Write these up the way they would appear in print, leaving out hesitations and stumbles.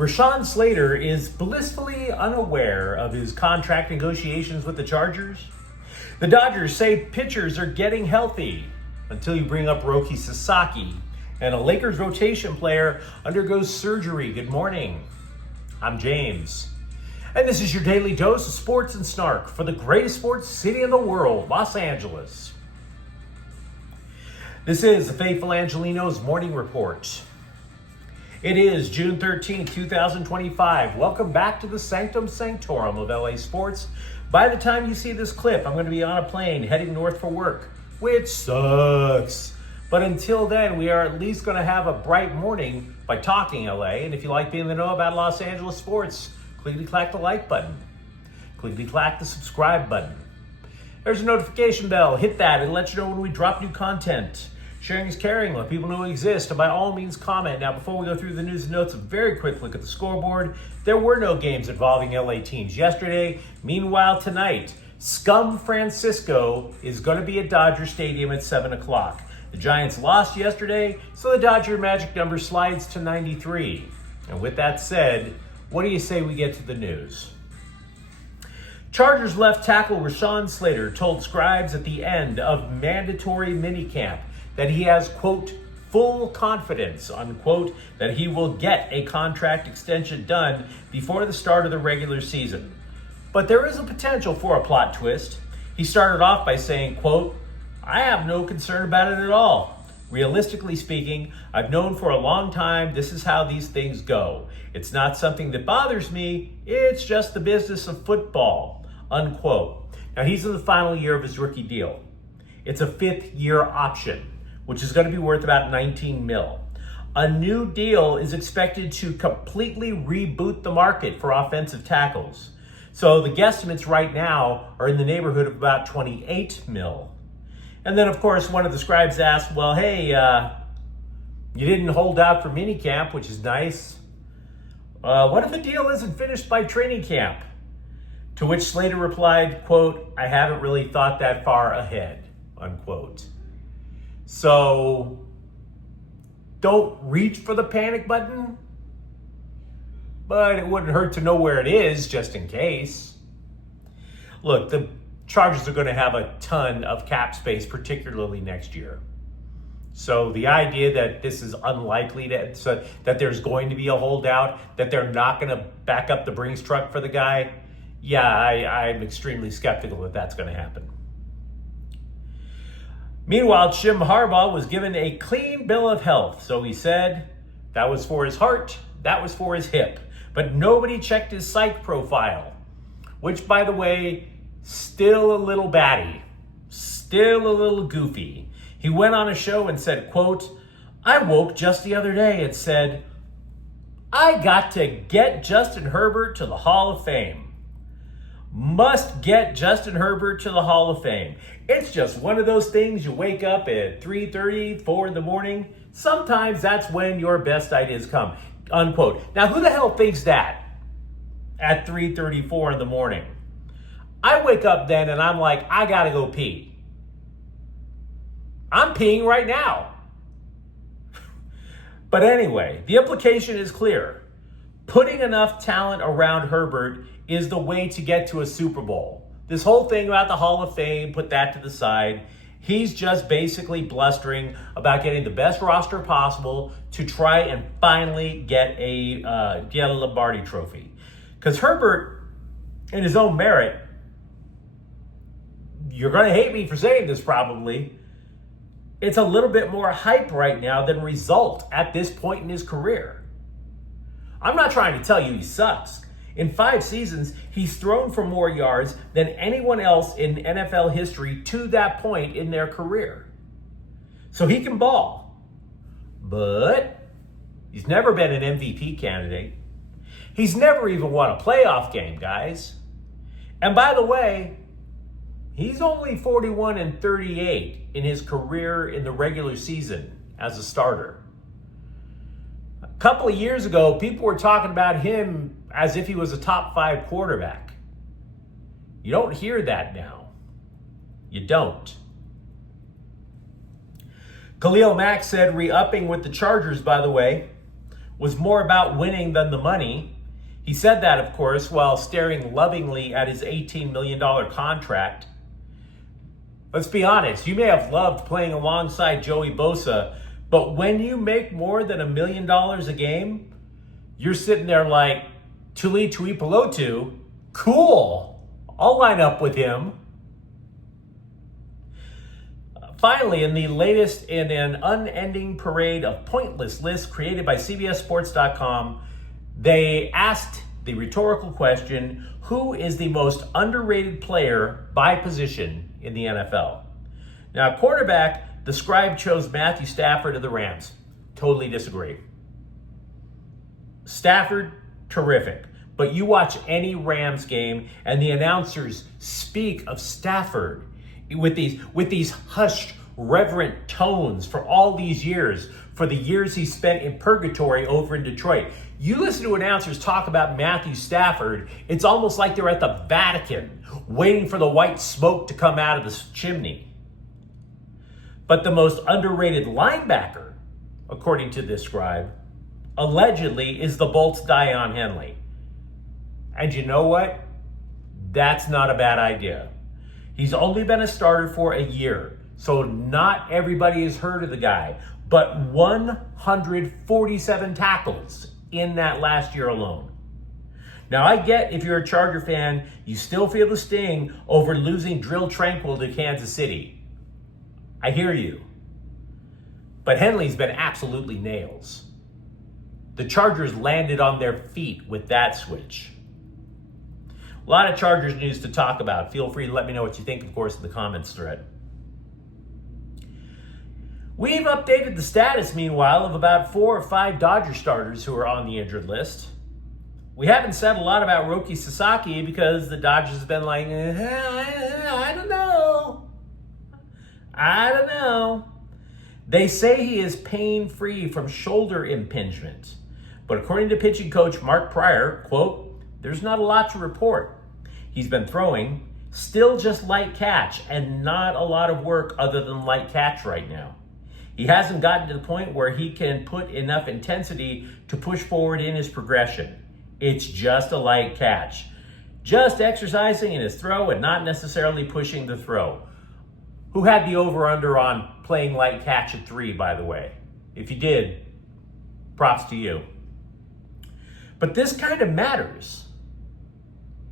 Rashawn Slater is blissfully unaware of his contract negotiations with the Chargers. The Dodgers say pitchers are getting healthy until you bring up Roki Sasaki, and a Lakers rotation player undergoes surgery. Good morning. I'm James, and this is your daily dose of sports and snark for the greatest sports city in the world, Los Angeles. This is the Faithful Angelenos Morning Report. It is June 13th, 2025. Welcome back to the Sanctum Sanctorum of LA Sports. By the time you see this clip, I'm going to be on a plane heading north for work, which sucks. But until then, we are at least going to have a bright morning by talking LA. And if you like being in the know about Los Angeles sports, clickety-clack the like button. Clickety-clack the subscribe button. There's a notification bell. Hit that. It'll let you know when we drop new content. Sharing is caring. Let people know we exist. And by all means, comment. Now, before we go through the news and notes, a very quick look at the scoreboard. There were no games involving LA teams yesterday. Meanwhile, tonight, Scum Francisco is going to be at Dodger Stadium at 7 o'clock. The Giants lost yesterday, so the Dodger magic number slides to 93. And with that said, what do you say we get to the news? Chargers left tackle Rashawn Slater told scribes at the end of mandatory minicamp that he has, quote, full confidence, unquote, that he will get a contract extension done before the start of the regular season. But there is a potential for a plot twist. He started off by saying, quote, I have no concern about it at all. Realistically speaking, I've known for a long time this is how these things go. It's not something that bothers me. It's just the business of football, unquote. Now, he's in the final year of his rookie deal. It's a fifth-year option, which is going to be worth about $19 million. A new deal is expected to completely reboot the market for offensive tackles. So the guesstimates right now are in the neighborhood of about $28 million. And then, of course, one of the scribes asked, well, hey, you didn't hold out for minicamp, which is nice. What if the deal isn't finished by training camp? To which Slater replied, quote, I haven't really thought that far ahead, unquote. So don't reach for the panic button, but it wouldn't hurt to know where it is just in case. Look, the Chargers are going to have a ton of cap space, particularly next year. So the idea that this is unlikely, that there's going to be a holdout, that they're not going to back up the Brinks truck for the guy, yeah, I'm extremely skeptical that that's going to happen. Meanwhile, Jim Harbaugh was given a clean bill of health. So he said that was for his heart, that was for his hip. But nobody checked his psych profile, which, by the way, still a little batty, still a little goofy. He went on a show and said, quote, I woke just the other day and said, I got to get Justin Herbert to the Hall of Fame. Must get Justin Herbert to the Hall of Fame. It's just one of those things you wake up at 3:30, 4 in the morning. Sometimes that's when your best ideas come, unquote. Now, who the hell thinks that at 3:34 in the morning? I wake up then and I'm like, I gotta go pee. I'm peeing right now. But anyway, the implication is clear. Putting enough talent around Herbert is the way to get to a Super Bowl. This whole thing about the Hall of Fame, put that to the side. He's just basically blustering about getting the best roster possible to try and finally get a Lombardi trophy. Because Herbert, in his own merit, you're going to hate me for saying this probably, it's a little bit more hype right now than result at this point in his career. I'm not trying to tell you he sucks. In 5 seasons, he's thrown for more yards than anyone else in NFL history to that point in their career. So he can ball. But he's never been an MVP candidate. He's never even won a playoff game, guys. And by the way, he's only 41-38 in his career in the regular season as a starter. A couple of years ago, people were talking about him as if he was a top 5 quarterback. You don't hear that now. You don't. Khalil Mack said re-upping with the Chargers, by the way, was more about winning than the money. He said that, of course, while staring lovingly at his $18 million contract. Let's be honest, you may have loved playing alongside Joey Bosa, but when you make more than $1 million a game, you're sitting there like, Tuli Tuipulotu, cool, I'll line up with him. Finally, in the latest in an unending parade of pointless lists created by CBSSports.com, they asked the rhetorical question, who is the most underrated player by position in the NFL? Now, quarterback, the scribe chose Matthew Stafford of the Rams. Totally disagree. Stafford, terrific. But you watch any Rams game and the announcers speak of Stafford with these hushed, reverent tones for all these years, for the years he spent in purgatory over in Detroit. You listen to announcers talk about Matthew Stafford, it's almost like they're at the Vatican, waiting for the white smoke to come out of the chimney. But the most underrated linebacker, according to this scribe, allegedly is the Bolts' Deion Henley. And you know what? That's not a bad idea. He's only been a starter for a year, so not everybody has heard of the guy, but 147 tackles in that last year alone. Now, I get if you're a Charger fan, you still feel the sting over losing Drill Tranquil to Kansas City. I hear you. But Henley's been absolutely nails. The Chargers landed on their feet with that switch. A lot of Chargers news to talk about. Feel free to let me know what you think, of course, in the comments thread. We've updated the status, meanwhile, of about 4 or 5 Dodger starters who are on the injured list. We haven't said a lot about Roki Sasaki because the Dodgers have been like, I don't know. They say he is pain-free from shoulder impingement. But according to pitching coach Mark Pryor, quote, there's not a lot to report. He's been throwing, still just light catch, and not a lot of work other than light catch right now. He hasn't gotten to the point where he can put enough intensity to push forward in his progression. It's just a light catch. Just exercising in his throw and not necessarily pushing the throw. Who had the over-under on playing light catch at 3, by the way? If you did, props to you. But this kind of matters.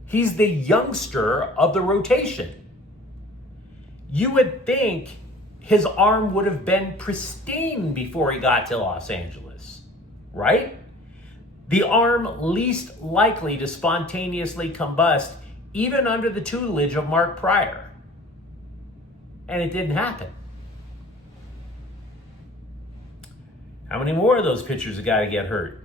He's the youngster of the rotation. You would think his arm would have been pristine before he got to Los Angeles, right? The arm least likely to spontaneously combust even under the tutelage of Mark Pryor. And it didn't happen. How many more of those pitchers have got to get hurt?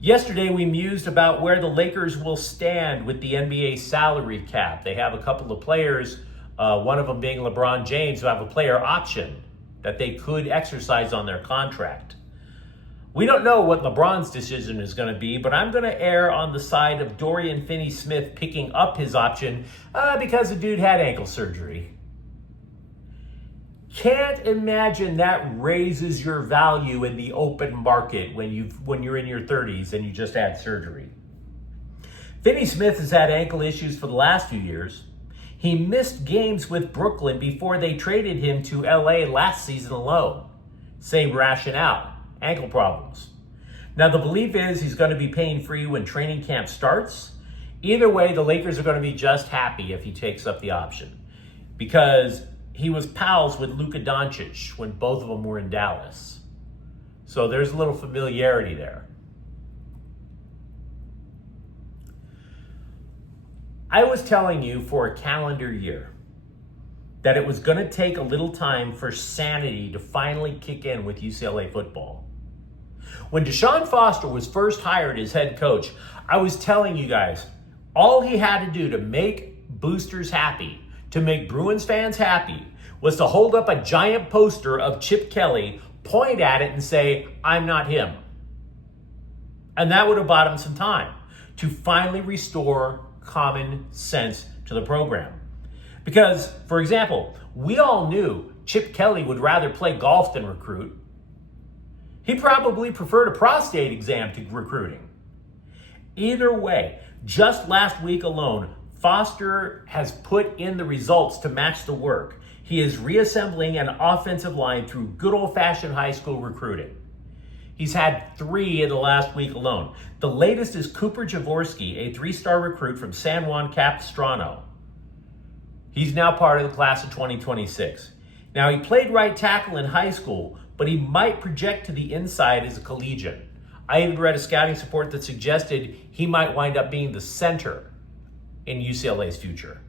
Yesterday, we mused about where the Lakers will stand with the NBA salary cap. They have a couple of players, one of them being LeBron James, who have a player option that they could exercise on their contract. We don't know what LeBron's decision is going to be, but I'm going to err on the side of Dorian Finney-Smith picking up his option because the dude had ankle surgery. Can't imagine that raises your value in the open market when you're in your 30s and you just had surgery. Finney-Smith has had ankle issues for the last few years. He missed games with Brooklyn before they traded him to LA last season alone. Same rationale, ankle problems. Now the belief is he's going to be pain-free when training camp starts. Either way, the Lakers are going to be just happy if he takes up the option because he was pals with Luka Doncic when both of them were in Dallas. So there's a little familiarity there. I was telling you for a calendar year that it was going to take a little time for sanity to finally kick in with UCLA football. When Deshaun Foster was first hired as head coach, I was telling you guys, all he had to do to make boosters happy, to make Bruins fans happy, was to hold up a giant poster of Chip Kelly, point at it and say, I'm not him. And that would have bought him some time to finally restore common sense to the program. Because, for example, we all knew Chip Kelly would rather play golf than recruit. He probably preferred a prostate exam to recruiting. Either way, just last week alone, Foster has put in the results to match the work. He is reassembling an offensive line through good old-fashioned high school recruiting. He's had 3 in the last week alone. The latest is Cooper Jaworski, a 3-star recruit from San Juan Capistrano. He's now part of the class of 2026. Now, he played right tackle in high school, but he might project to the inside as a collegiate. I even read a scouting report that suggested he might wind up being the center in UCLA's future.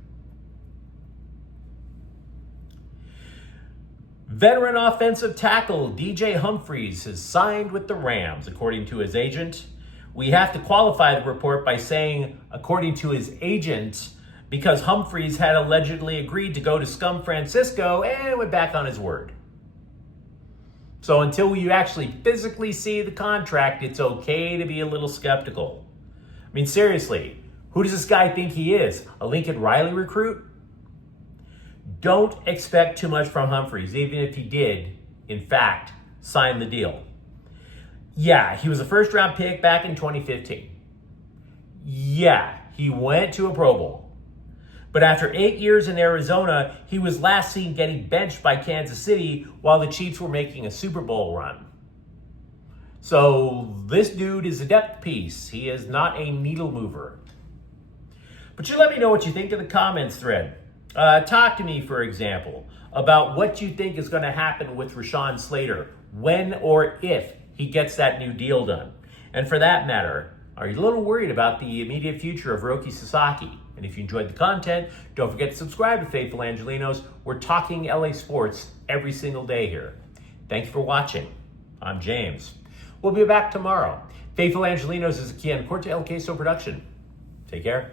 Veteran offensive tackle DJ Humphries has signed with the Rams, according to his agent. We have to qualify the report by saying, according to his agent, because Humphries had allegedly agreed to go to Scum Francisco and went back on his word. So until you actually physically see the contract, it's okay to be a little skeptical. I mean, seriously, who does this guy think he is? A Lincoln Riley recruit? Don't expect too much from Humphries, even if he did, in fact, sign the deal. Yeah, he was a first-round pick back in 2015. Yeah, he went to a Pro Bowl. But after 8 years in Arizona, he was last seen getting benched by Kansas City while the Chiefs were making a Super Bowl run. So this dude is a depth piece. He is not a needle mover. But you let me know what you think in the comments thread. Talk to me, for example, about what you think is going to happen with Rashawn Slater when or if he gets that new deal done. And for that matter, are you a little worried about the immediate future of Roki Sasaki? And if you enjoyed the content, don't forget to subscribe to Faithful Angelenos. We're talking LA sports every single day here. Thanks for watching. I'm James. We'll be back tomorrow. Faithful Angelenos is a Kian Corte El Queso production. Take care.